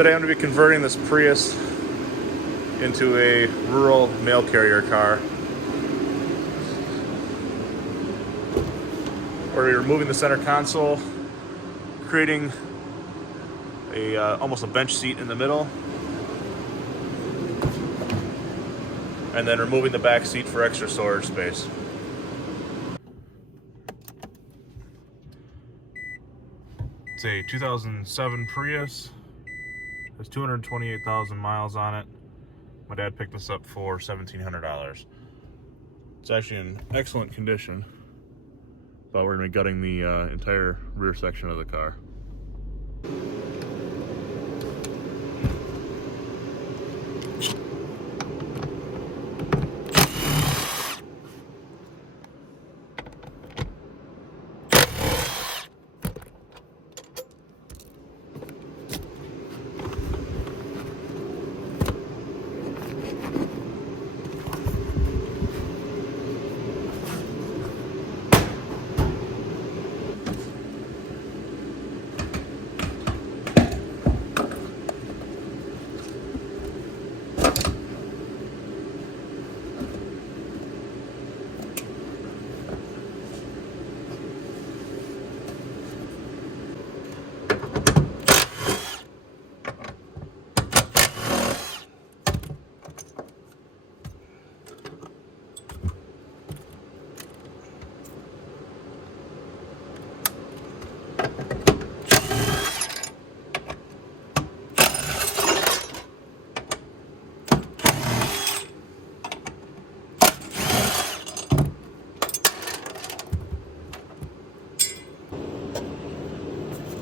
Today I'm going to be converting this Prius into a rural mail carrier car. We're removing the center console, creating almost a bench seat in the middle, and then removing the back seat for extra storage space. It's a 2007 Prius. There's 228,000 miles on it. My dad picked this up for $1,700. It's actually in excellent condition, but we're going to be gutting the entire rear section of the car.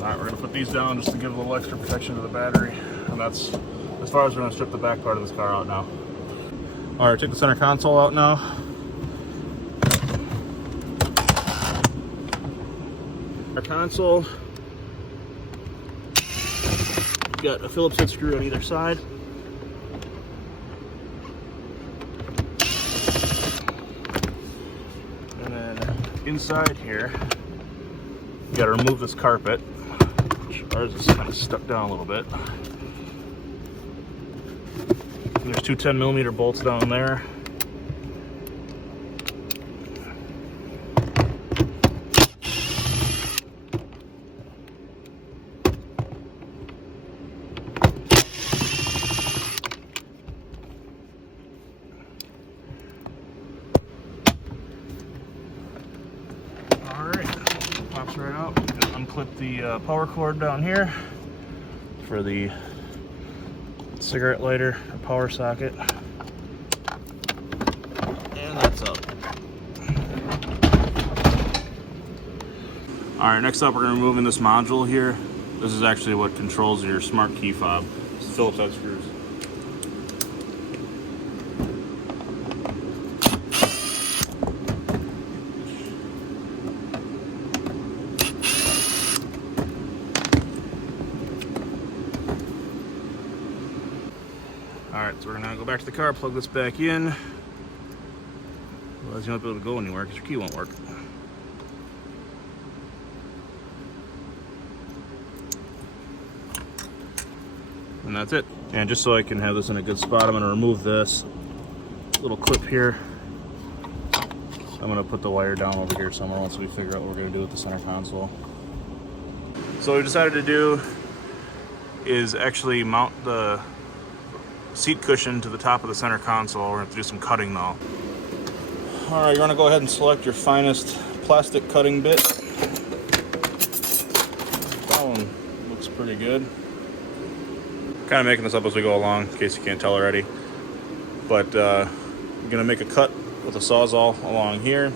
Alright, we're going to put these down just to give a little extra protection to the battery, and that's as far as we're going to strip the back part of this car out now. Alright, take the center console out now. Our console, got a Phillips head screw on either side. And then inside here, you got to remove this carpet. Ours is kind of stuck down a little bit. And there's two 10mm bolts down there. Alright, pops right out. Unclip the power cord down here for the cigarette lighter or power socket, and that's up. Alright, next up we're going to remove this module here. This is actually what controls your smart key fob. It's Phillips head screws. Alright, so we're going to go back to the car, plug this back in. Otherwise you won't be able to go anywhere because your key won't work. And that's it. And just so I can have this in a good spot, I'm going to remove this little clip here. I'm going to put the wire down over here somewhere once we figure out what we're going to do with the center console. So what we decided to do is actually mount the seat cushion to the top of the center console. We're going to have to do some cutting though. Alright, you're going to go ahead and select your finest plastic cutting bit. That one looks pretty good. Kind of making this up as we go along, in case you can't tell already. But I'm going to make a cut with a Sawzall along here.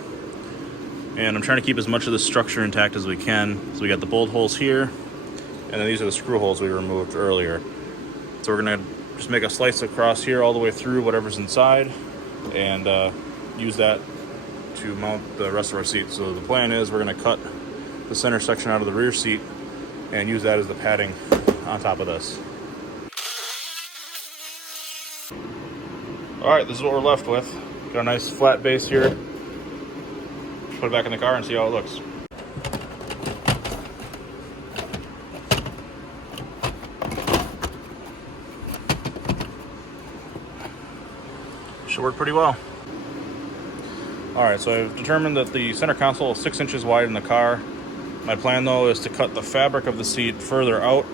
And I'm trying to keep as much of the structure intact as we can. So we got the bolt holes here, and then these are the screw holes we removed earlier. So we're going to just make a slice across here all the way through whatever's inside, and use that to mount the rest of our seat. So the plan is we're going to cut the center section out of the rear seat and use that as the padding on top of this. Alright, this is what we're left with. Got a nice flat base here. Put it back in the car and see how it looks. Should work pretty well. Alright, so I've determined that the center console is 6 inches wide in the car. My plan though is to cut the fabric of the seat further out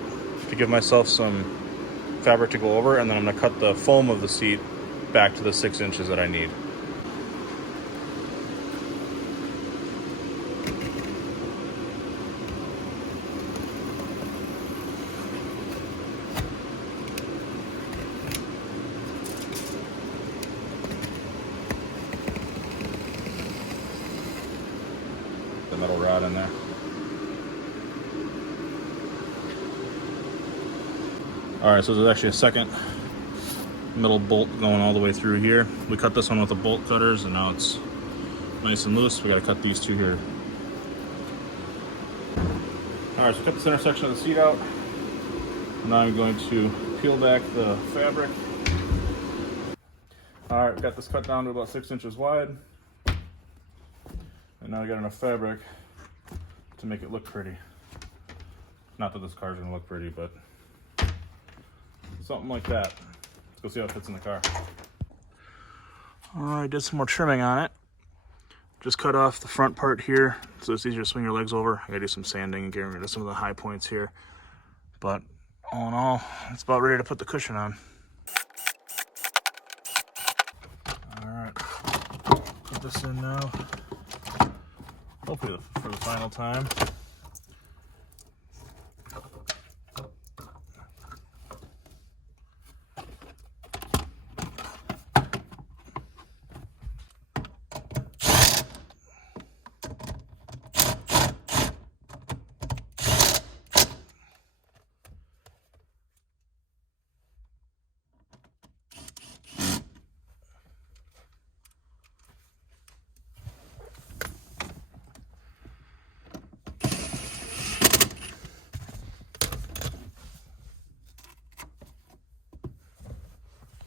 to give myself some fabric to go over, and then I'm going to cut the foam of the seat back to the 6 inches that I need. The metal rod in there. Alright, so there's actually a second metal bolt going all the way through here. We cut this one with the bolt cutters and now it's nice and loose. We got to cut these two here. Alright, so cut the center section of the seat out. Now I'm going to peel back the fabric. Alright, we got this cut down to about 6 inches wide. And now I got enough fabric to make it look pretty. Not that this car's gonna look pretty, but something like that. Let's go see how it fits in the car. Alright, did some more trimming on it. Just cut off the front part here so it's easier to swing your legs over. I gotta do some sanding and getting rid of some of the high points here. But all in all, it's about ready to put the cushion on. Alright, put this in now. Hopefully for the final time.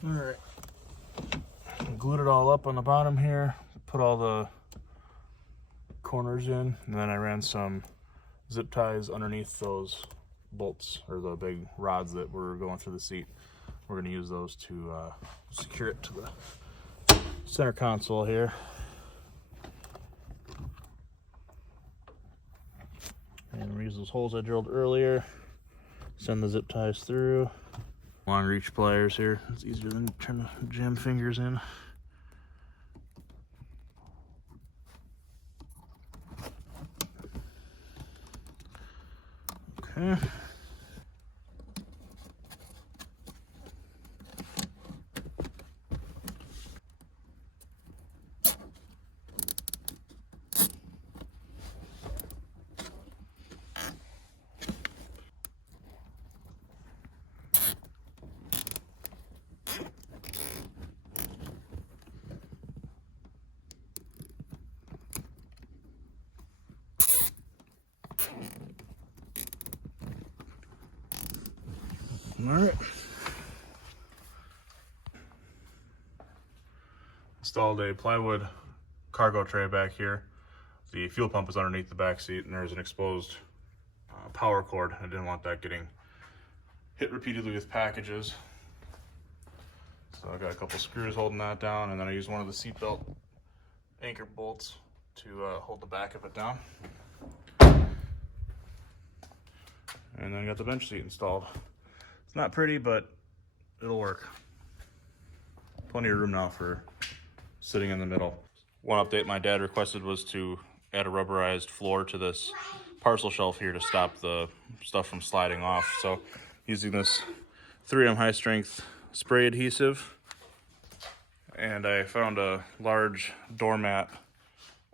Alright, glued it all up on the bottom here, put all the corners in, and then I ran some zip ties underneath those bolts, or the big rods that were going through the seat. We're going to use those to secure it to the center console here. And we use those holes I drilled earlier, send the zip ties through. Long reach pliers here, it's easier than trying to jam fingers in. Okay. All right. Installed a plywood cargo tray back here. The fuel pump is underneath the back seat, and there's an exposed power cord. I didn't want that getting hit repeatedly with packages. So I got a couple screws holding that down, and then I used one of the seatbelt anchor bolts to hold the back of it down. And then I got the bench seat installed. It's not pretty, but it'll work. Plenty of room now for sitting in the middle. One update my dad requested was to add a rubberized floor to this parcel shelf here to stop the stuff from sliding off. So using this 3M high strength spray adhesive, and I found a large doormat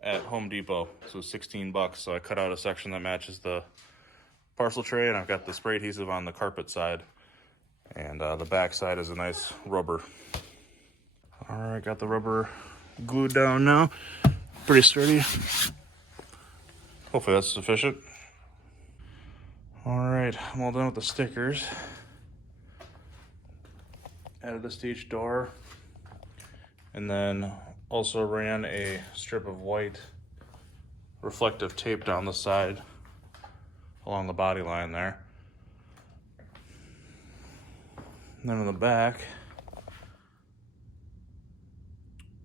at Home Depot. So $16. So I cut out a section that matches the parcel tray, and I've got the spray adhesive on the carpet side. And the back side is a nice rubber. All right, got the rubber glued down now. Pretty sturdy. Hopefully that's sufficient. All right, I'm all done with the stickers. Added this to each door. And then also ran a strip of white reflective tape down the side along the body line there. And then on the back,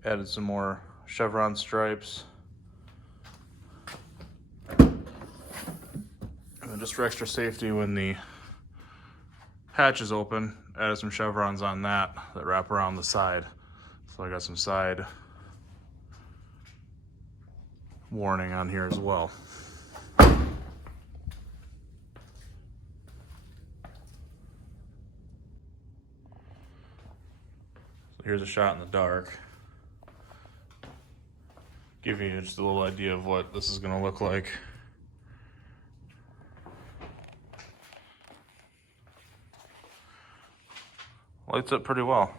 Added some more chevron stripes. And then just for extra safety, when the hatch is open, added some chevrons on that wrap around the side. So I got some side warning on here as well. So here's a shot in the dark. Give you just a little idea of what this is going to look like. Lights up pretty well.